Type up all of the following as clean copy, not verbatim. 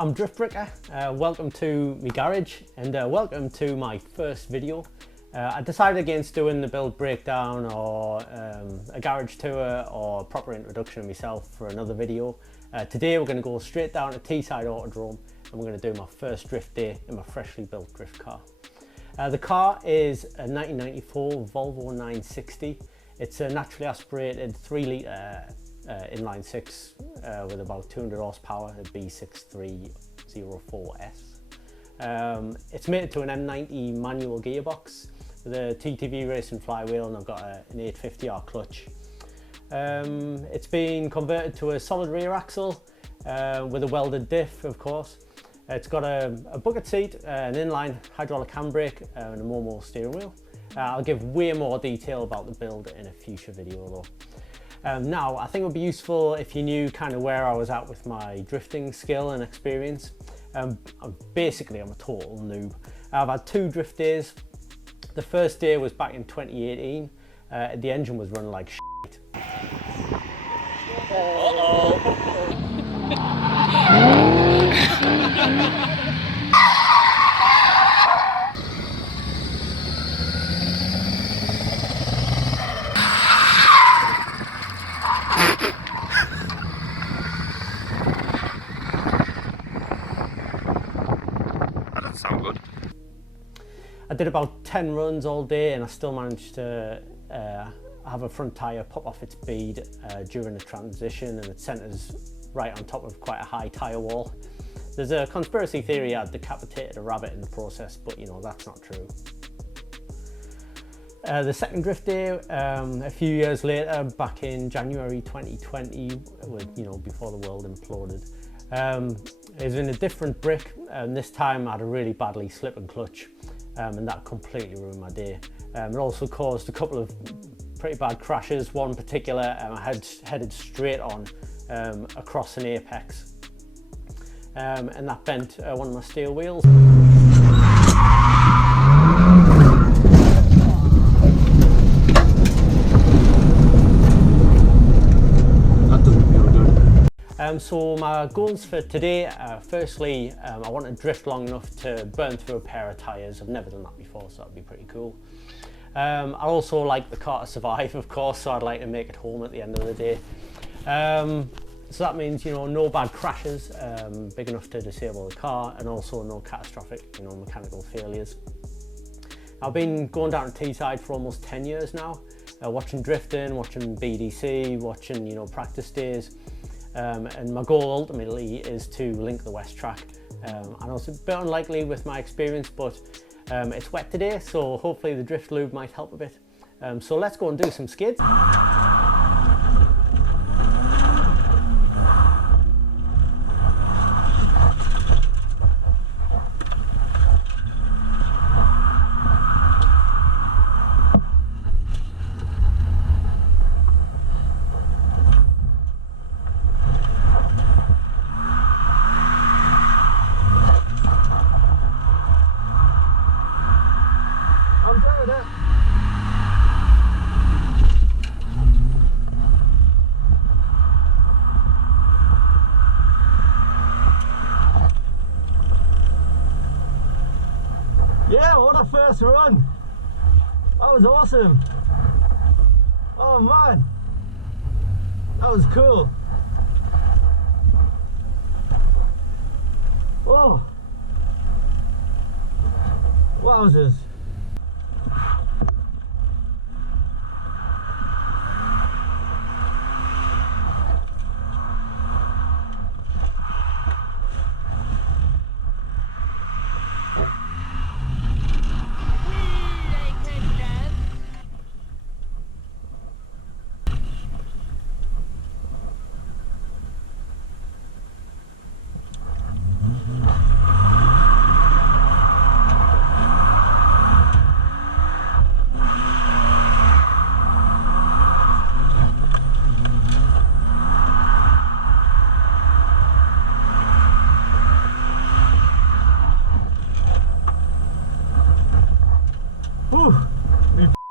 I'm Drift Bricker. Welcome to my garage and welcome to my first video. I decided against doing the build breakdown or a garage tour or proper introduction of myself for another video. Today we're going to go straight down to Teesside Autodrome and we're going to do my first drift day in my freshly built drift car. The car is a 1994 Volvo 960. It's a naturally aspirated 3 litre inline 6 with about 200 horsepower, a B6304S. It's mated to an M90 manual gearbox with a TTV racing flywheel, and I've got an 850R clutch. It's been converted to a solid rear axle with a welded diff, of course. It's got a bucket seat, an inline hydraulic handbrake and a Momo steering wheel. I'll give way more detail about the build in a future video though. Now, I think it would be useful if you knew kind of where I was at with my drifting skill and experience. Basically, I'm a total noob. I've had 2 drift days. The first day was back in 2018. The engine was running like shit. Sound good. I did about 10 runs all day and I still managed to have a front tyre pop off its bead during the transition, and it centres right on top of quite a high tyre wall. There's a conspiracy theory I'd decapitated a rabbit in the process, but you know, that's not true. The second drift day, a few years later, back in January 2020, before the world imploded, it was in a different brick, and this time I had a really badly slip and clutch, and that completely ruined my day. It also caused a couple of pretty bad crashes. One particular, I had headed straight on across an apex, and that bent one of my steel wheels. So my goals for today, firstly, I want to drift long enough to burn through a pair of tyres. I've never done that before, so that'd be pretty cool. I also like the car to survive, of course, so I'd like to make it home at the end of the day. So that means, you know, no bad crashes, big enough to disable the car, and also no catastrophic, mechanical failures. I've been going down to Teesside for almost 10 years now, watching drifting, watching BDC, watching, practice days. And my goal ultimately is to link the West Track. I know it's a bit unlikely with my experience, but it's wet today, so hopefully the drift lube might help a bit. So let's go and do some skids. Yeah, what a first run! That was awesome! Oh man! That was cool! Oh! Wowzers!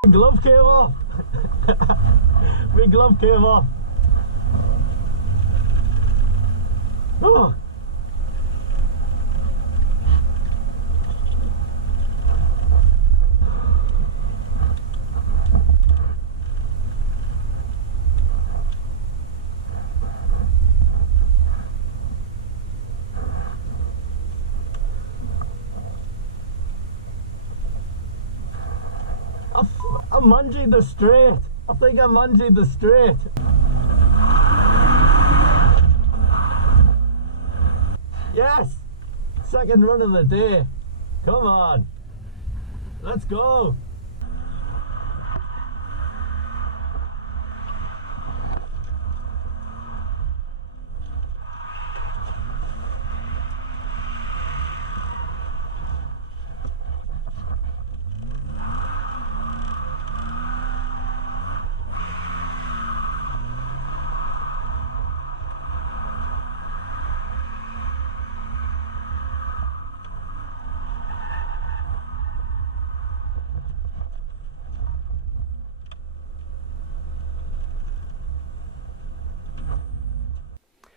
My glove came off. My glove came off. Oh. I managed the straight. I think I managed the straight. Yes! Second run of the day. Come on. Let's go.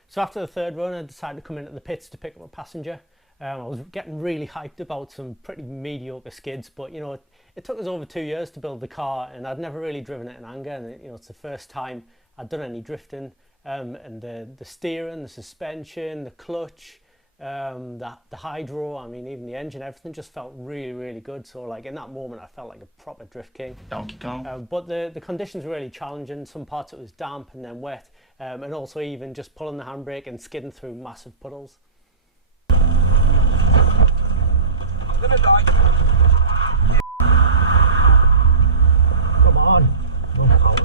So after the third run, I decided to come into the pits to pick up a passenger. I was getting really hyped about some pretty mediocre skids, but you know, it took us over 2 years to build the car, and I'd never really driven it in anger, and you know, it's the first time I'd done any drifting. And the steering, the suspension, the clutch, the hydro, I mean, even the engine, everything just felt really, really good. So like in that moment, I felt like a proper drift king. Donkey Kong. But the conditions were really challenging. Some parts it was damp and then wet, and also even just pulling the handbrake and skidding through massive puddles. I'm gonna die. Come on. No power.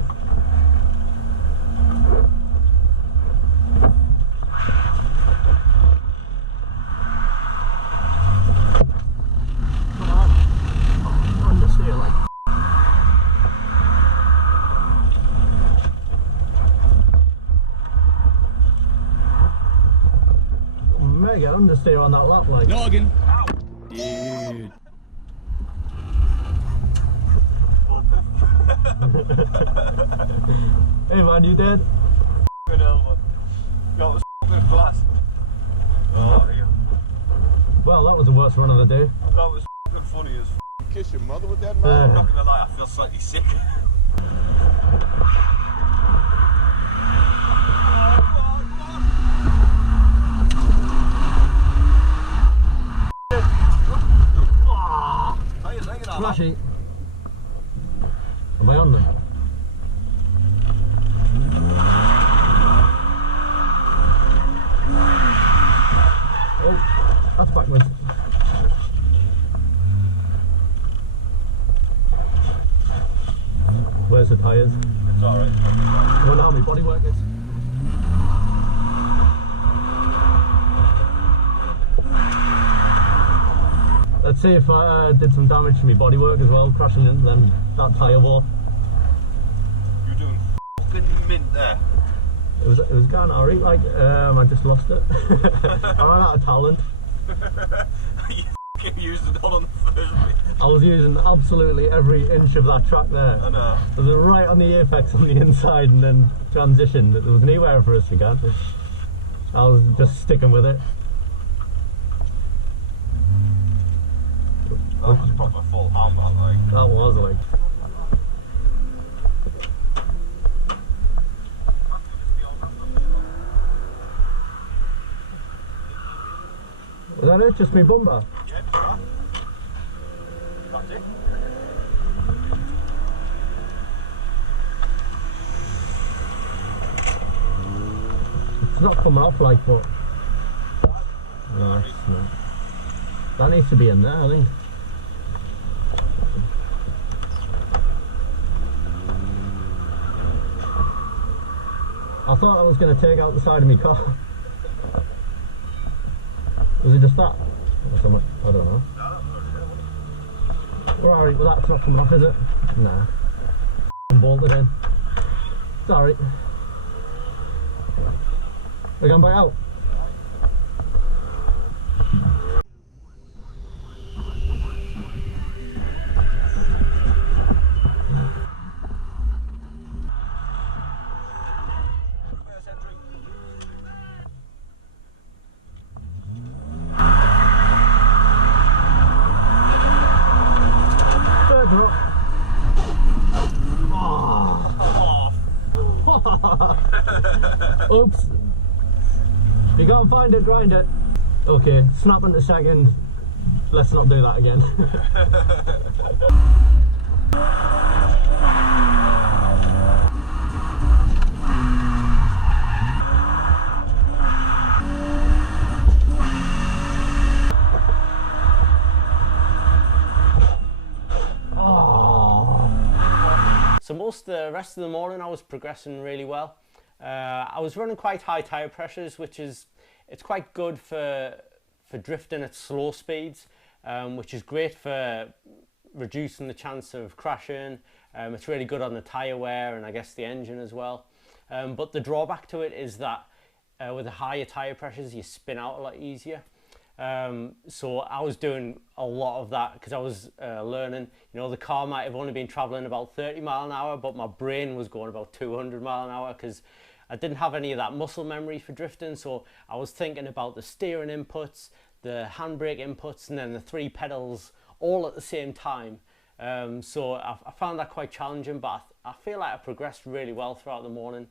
Mega understeer on that lap, like. Noggin. Ow. Dude. Hey man, you dead? Good hell, man. That was f***ing class. Oh, yeah. Well, that was the worst run of the day. That was f***ing funny as f***. Kiss your mother with that, man. I'm not gonna lie, I feel slightly sick. Crashy. Am I on them? Oh, that's backwards. Where's the tyres? It's alright. I wonder how many bodywork is. Let's see if I did some damage to my bodywork as well, crashing into that tyre wall. You're doing f***ing mint there. It was going alright, like, I just lost it. I ran out of talent. You f***ing used it all on the first bit. I was using absolutely every inch of that track there. I know. It was right on the apex on the inside and then transitioned. There was anywhere for us to go. I was just sticking with it. That was proper full hammer, like. That was like. Is that it? Just me bumper? Yeah, sure. That's it. It's not coming off like, but. No, it's not. That needs to be in there, I think. I thought I was going to take out the side of my car. Was it just that? Or something? I don't know. We're alright with that, it's not coming off, is it? No. Bolted in. It's alright. We're going back out. Oops. You can't find it, grind it. Okay, snap into second. Let's not do that again. So most of the rest of the morning I was progressing really well. I was running quite high tyre pressures, it's quite good for drifting at slow speeds, which is great for reducing the chance of crashing. It's really good on the tyre wear and I guess the engine as well. But the drawback to it is that with the higher tyre pressures you spin out a lot easier. So I was doing a lot of that because I was learning. You know, the car might have only been traveling about 30 mile an hour, but my brain was going about 200 mile an hour because I didn't have any of that muscle memory for drifting. So I was thinking about the steering inputs, the handbrake inputs, and then the 3 pedals all at the same time. So I found that quite challenging, but I feel like I progressed really well throughout the morning.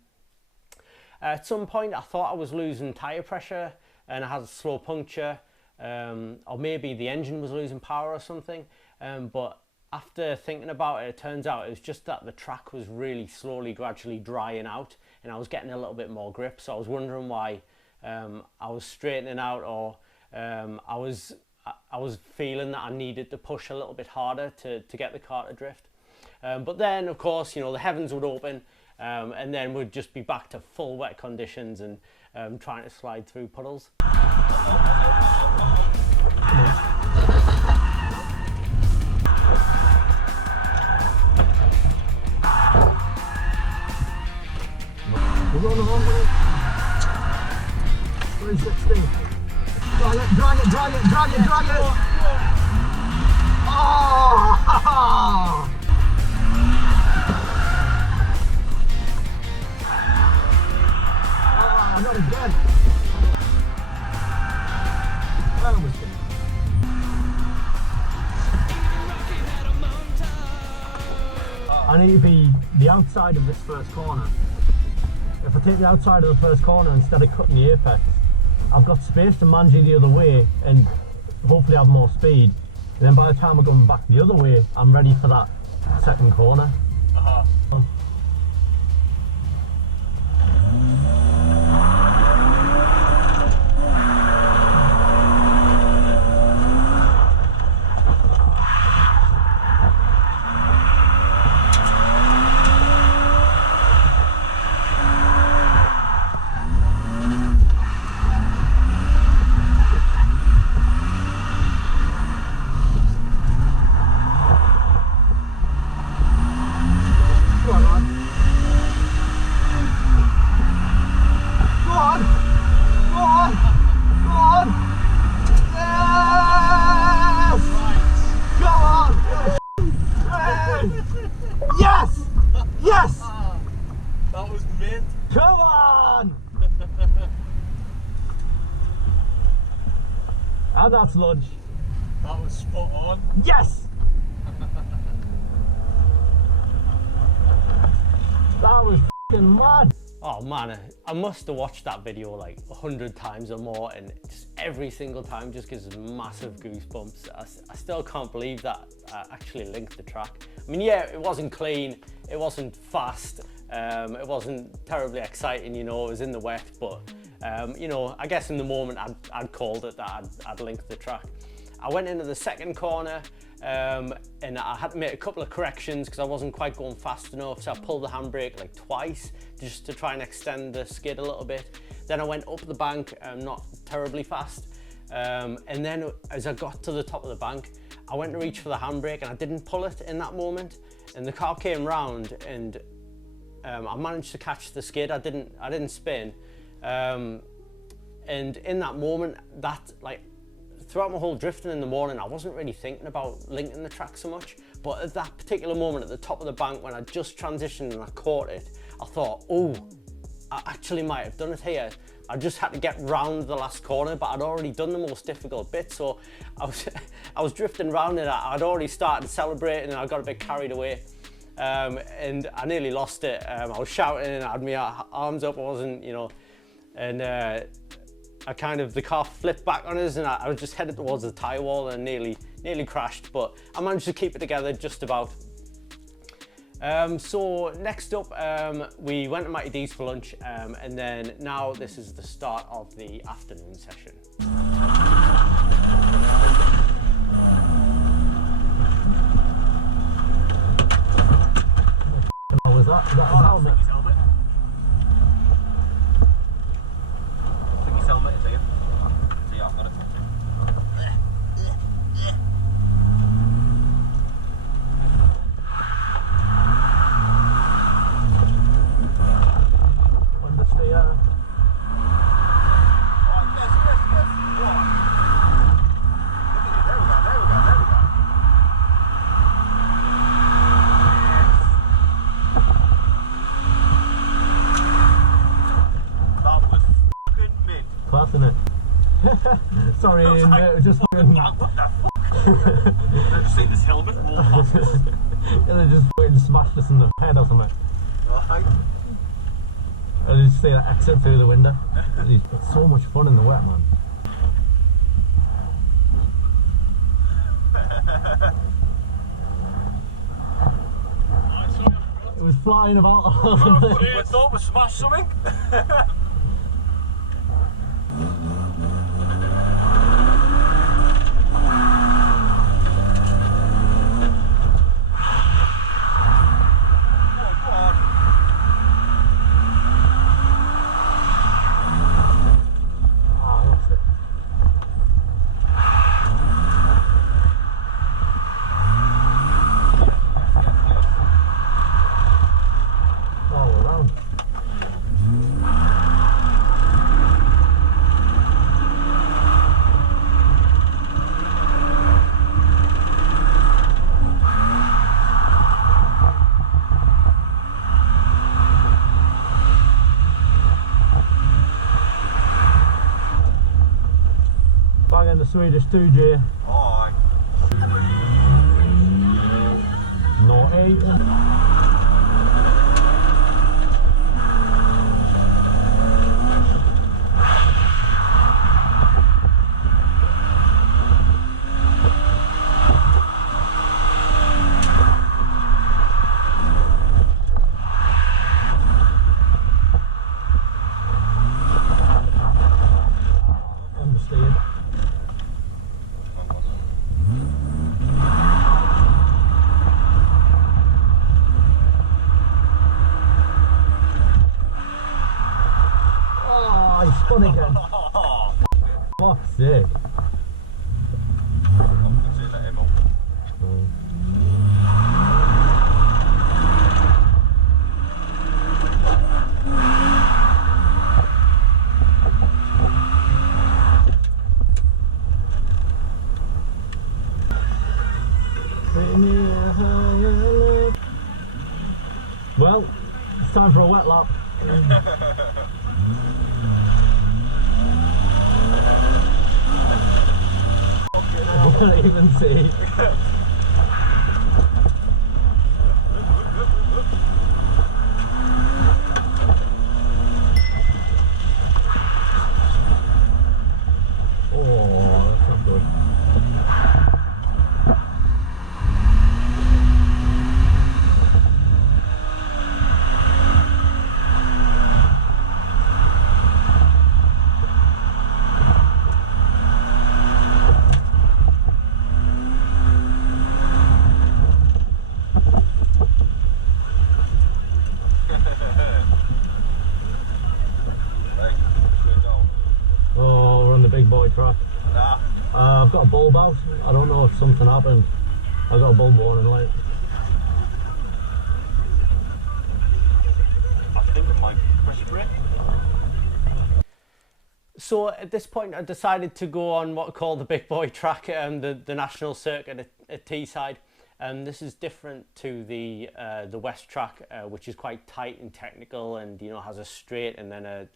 At some point I thought I was losing tyre pressure and I had a slow puncture. Or maybe the engine was losing power or something, but after thinking about it, it turns out it was just that the track was really slowly, gradually drying out and I was getting a little bit more grip. So I was wondering why I was straightening out, or I was feeling that I needed to push a little bit harder to get the car to drift. But then of course, you know, the heavens would open and then we'd just be back to full wet conditions and trying to slide through puddles. We're on the wrong way. 360. Drag it, drag it, drag it, drag it, drag it. Oh! Oh, not again. That was good. I need to be the outside of this first corner. If I take the outside of the first corner instead of cutting the apex, I've got space to manage the other way and hopefully have more speed. And then by the time I'm going back the other way, I'm ready for that second corner. Yes! That was mint. Come on! And that's lunch. That was spot on. Yes! That was f***ing mad. Oh man, I must have watched that video like 100 times or more, and just every single time just gives us massive goosebumps. I still can't believe that I actually linked the track. I mean, yeah, it wasn't clean, it wasn't fast, it wasn't terribly exciting, you know, it was in the wet, but you know, I guess in the moment I'd called it that I'd linked the track. I went into the second corner and I had to make a couple of corrections because I wasn't quite going fast enough, so I pulled the handbrake like twice just to try and extend the skid a little bit. Then I went up the bank, not terribly fast, and then as I got to the top of the bank, I went to reach for the handbrake and I didn't pull it in that moment, and the car came round and I managed to catch the skid. I didn't spin, and in that moment, throughout my whole drifting in the morning, I wasn't really thinking about linking the track so much, but at that particular moment at the top of the bank when I just transitioned and I caught it, I thought, oh, I actually might have done it here. I just had to get round the last corner, but I'd already done the most difficult bit, so I was drifting round and I'd already started celebrating and I got a bit carried away, and I nearly lost it. I was shouting and I had my arms up, I wasn't, you know, and the car flipped back on us and I was just headed towards the tyre wall and nearly crashed, but I managed to keep it together just about. So next up, we went to Mighty D's for lunch, and then now this is the start of the afternoon session. What was that? Is that a helmet? I think his helmet is here. See, I've got it. Understeer. Class, innit? Sorry, Ian, mate, it was just fucking... What the fuck? I've just seen this helmet roll past us. They just fucking smashed us in the head or something. Right. I just see that exit through the window. It's so much fun in the wet, man. It was flying about or something. We thought we smashed something. Bagging the Swedish 2J. Aye. Naughty. Understeered. Oh, he spun again. Fuck's sake. Well, it's time for a wet lap. I can't even see. Oh, that's not good. Oh, we're on the big boy track. Nah. I've got a bulb out. I don't know if something happened. I got a bulb warning light. I think it might press a brake. So at this point I decided to go on what I call the big boy track, the national circuit at Teesside. This is different to the West track, which is quite tight and technical, and has a straight and then an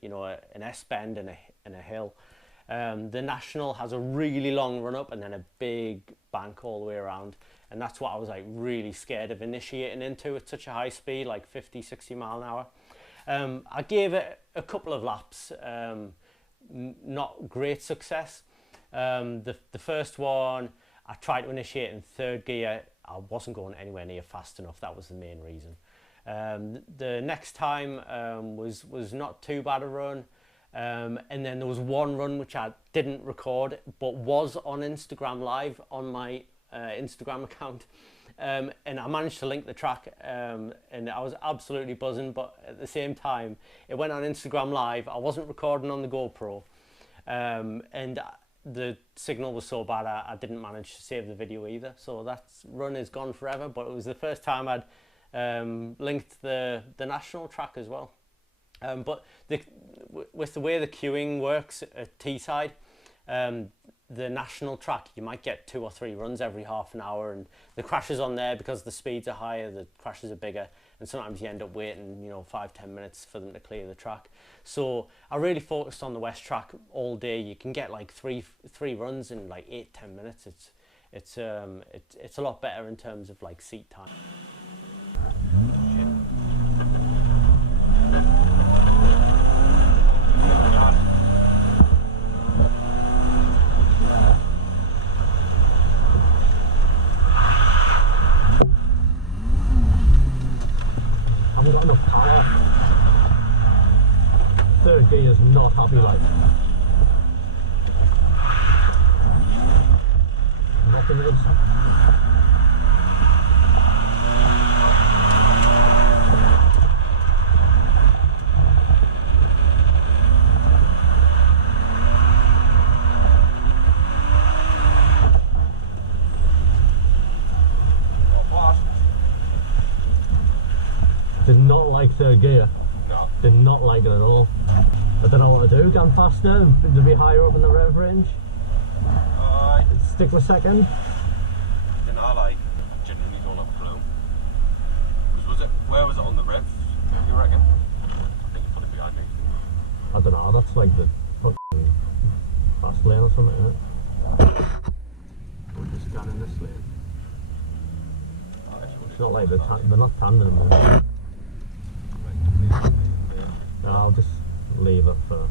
S bend and a hill. The national has a really long run up and then a big bank all the way around, and that's what I was like really scared of initiating into at such a high speed, like 50-60 mile an hour. I gave it a couple of laps, not great success. The first one I tried to initiate in third gear. I wasn't going anywhere near fast enough. That was the main reason. The next time was not too bad a run. And then there was one run which I didn't record but was on Instagram Live on my Instagram account, and I managed to link the track, and I was absolutely buzzing, but at the same time it went on Instagram Live. I wasn't recording on the GoPro, and the signal was so bad I didn't manage to save the video either, so that run is gone forever. But it was the first time I'd linked the national track as well. But with the way the queuing works at Teesside, the national track, you might get 2 or 3 runs every half an hour, and the crashes on there, because the speeds are higher, the crashes are bigger, and sometimes you end up waiting, 5-10 minutes for them to clear the track. So I really focused on the West track all day. You can get like three runs in like 8-10 minutes. It's a lot better in terms of like seat time. Haven't got enough power. Third gear is not happy like. Nothing good. Did not like third gear. No. Did not like it at all. I don't know what to do. Going faster, to be higher up in the rev range. Stick with second. You know, like, I genuinely don't have a clue. Because where was it on the rev, you reckon? I think you put it behind me. I don't know, that's like the fucking fast lane or something, isn't it? We're just scanning this lane. It's not like they're not tandem anymore. No, I'll just leave it for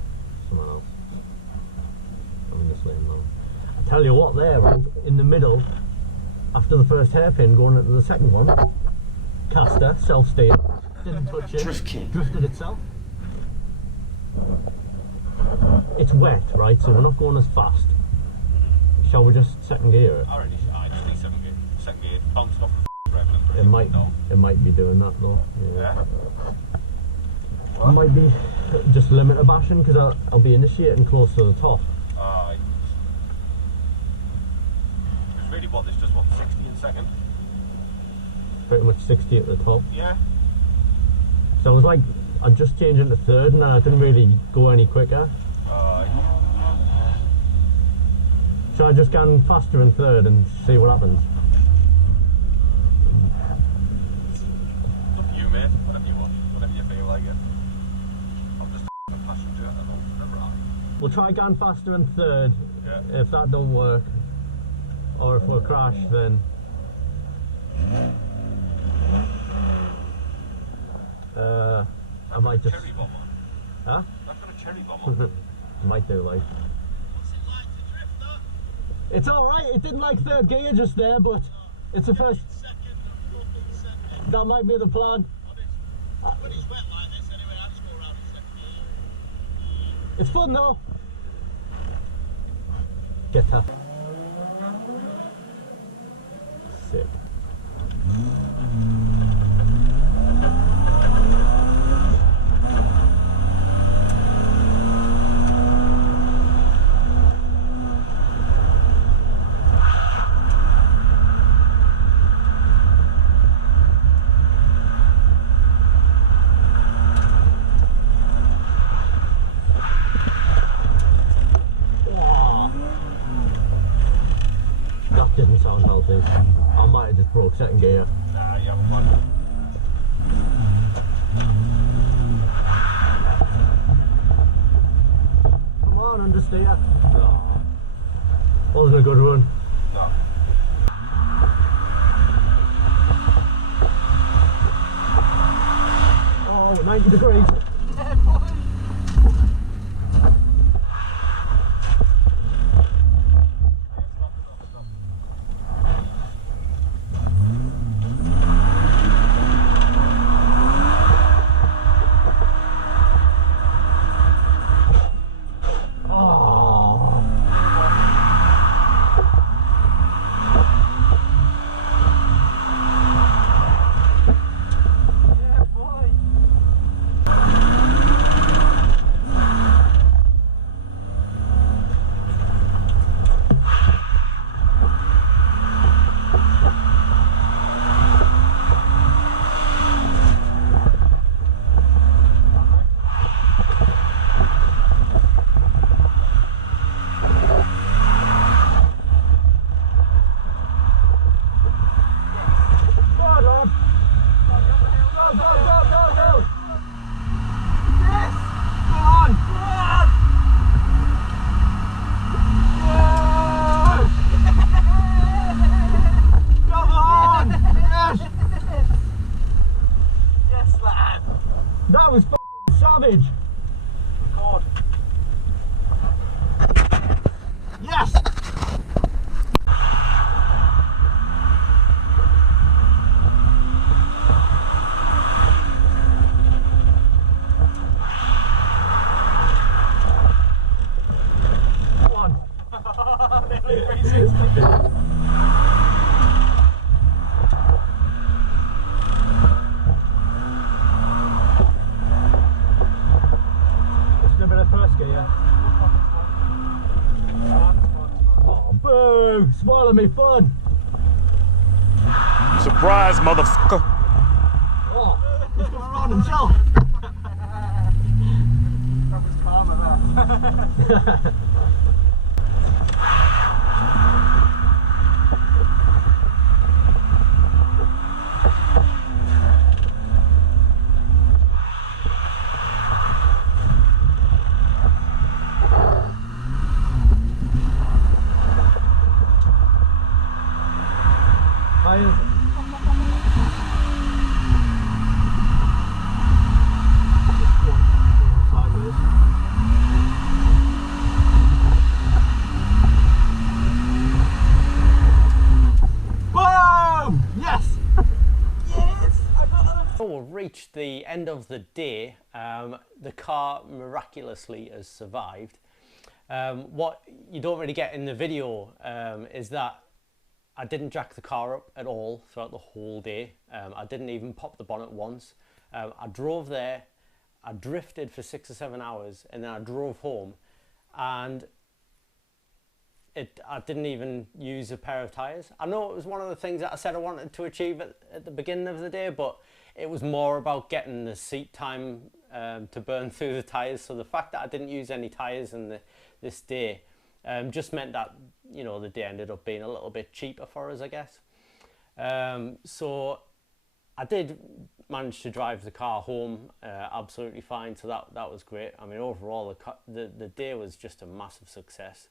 someone else. I'm in this lane now. I tell you what, there, right, in the middle, after the first hairpin going into the second one, caster, self-steer, didn't touch it, drifted itself. It's wet, right, so we're not going as fast. Shall we just second gear it? I just need second gear, bounced off the rev and It might be doing that though. Yeah. What? It might be just limiter bashing, because I'll be initiating close to the top. Aye. It's really what, this does what, 60 in second? Pretty much 60 at the top. Yeah. So I was like, I just changed into third and I didn't really go any quicker. Aye. So I just gone faster in third and see what happens. It's up to you, mate. Whatever you want. Whatever you feel like it. I'm just a passenger. I don't know. Never are. We'll try going faster in third. Yeah. If that don't work, or if we'll crash, then I might just. Cherry bomb on. Huh? I've got a cherry bomb on. Might do, like. What's it like to drift though? It's alright, it didn't like third gear just there, but it's the first. Second, go for second. That might be the plan. When it's wet like this anyway, I just go around in second gear. It's fun though. Get that. Sick. That didn't sound healthy. I might have just broke second gear. Nah, you haven't won. Come on, understeer. Oh. Wasn't a good run. No. Oh, 90 degrees. stealing me fun. Surprise, motherfucker. Oh, he's going around himself. That was karma there. We've reached the end of the day. The car miraculously has survived. What you don't really get in the video is that I didn't jack the car up at all throughout the whole day. I didn't even pop the bonnet once. I drove there, I drifted for 6 or 7 hours, and then I drove home, and I didn't even use a pair of tyres. I know it was one of the things that I said I wanted to achieve at the beginning of the day, but it was more about getting the seat time to burn through the tyres. So the fact that I didn't use any tyres in this day just meant that, you know, the day ended up being a little bit cheaper for us, I guess. So I did manage to drive the car home absolutely fine, so that was great. I mean, overall the day was just a massive success.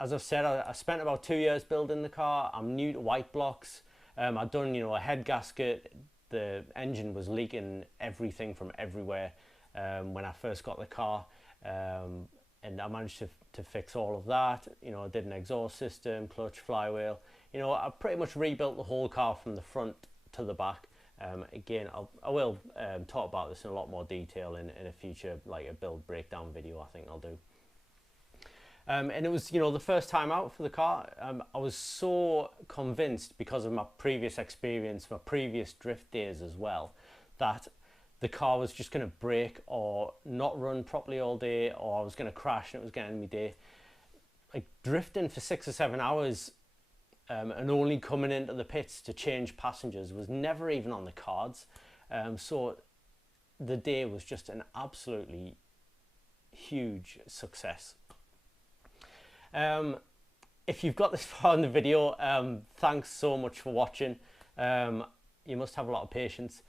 As I've said, I spent about 2 years building the car. I'm new to white blocks. I'd done, you know, a head gasket. The engine was leaking everything from everywhere when I first got the car, and I managed to fix all of that. You know, I did an exhaust system, clutch, flywheel. You know, I pretty much rebuilt the whole car from the front to the back. Again, I will talk about this in a lot more detail in a future, like a build breakdown video, I think I'll do. And it was, you know, the first time out for the car. I was so convinced, because of my previous experience, my previous drift days as well, that the car was just going to break or not run properly all day, or I was going to crash and it was going to end my day. Like, drifting for 6 or 7 hours and only coming into the pits to change passengers was never even on the cards. So the day was just an absolutely huge success. If you've got this far in the video, thanks so much for watching. You must have a lot of patience.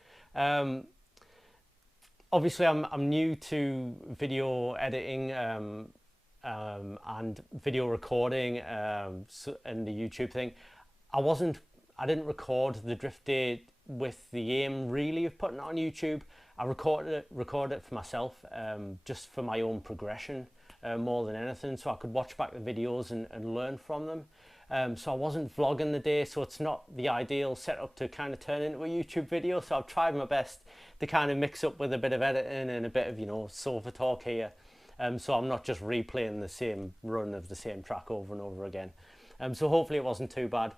Obviously I'm new to video editing and video recording and the YouTube thing. I didn't record the drift day with the aim really of putting it on YouTube. I recorded it for myself, just for my own progression. More than anything, so I could watch back the videos and learn from them. So I wasn't vlogging the day, so it's not the ideal setup to kind of turn into a YouTube video. So I've tried my best to kind of mix up with a bit of editing and a bit of, you know, sofa talk here. So I'm not just replaying the same run of the same track over and over again. So hopefully it wasn't too bad.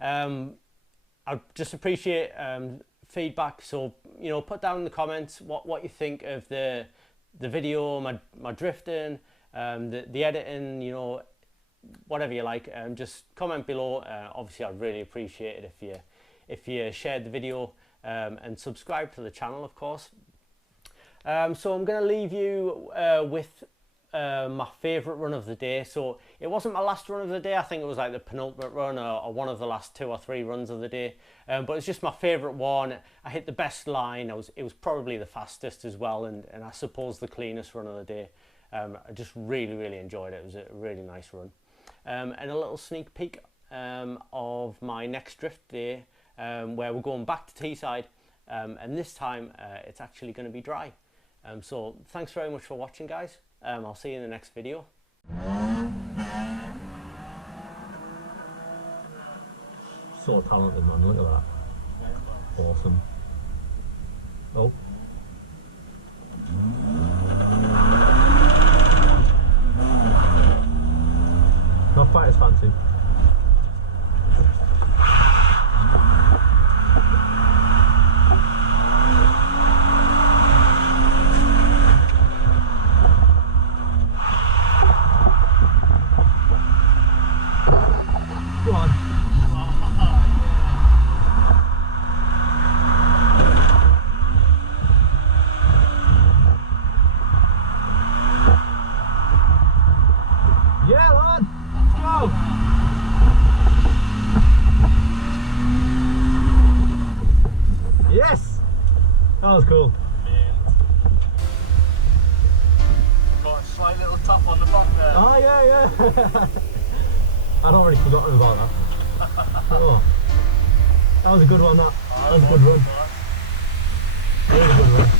I just appreciate feedback. So, you know, put down in the comments what you think of the video, my drifting, the editing, you know, whatever you like. Just comment below. Obviously I'd really appreciate it if you shared the video and subscribe to the channel, of course. So I'm going to leave you with my favourite run of the day. So it wasn't my last run of the day. I think it was like the penultimate run or one of the last 2 or 3 runs of the day. But it's just my favourite one. I hit the best line. It was probably the fastest as well, and I suppose the cleanest run of the day. I just really enjoyed it. It was a really nice run. And a little sneak peek of my next drift day, where we're going back to Teesside, and this time it's actually going to be dry. So thanks very much for watching, guys. I'll see you in the next video. So talented, man, look at that. Awesome. Oh. Not quite as fancy. Oh, that was a good one. That was a good run. Really good run.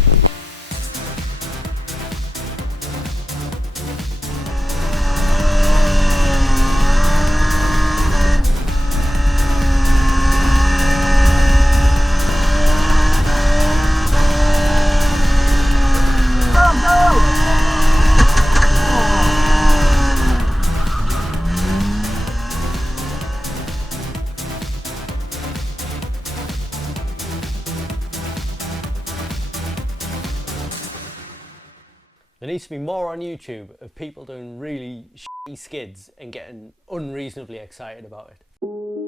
There needs to be more on YouTube of people doing really shitty skids and getting unreasonably excited about it.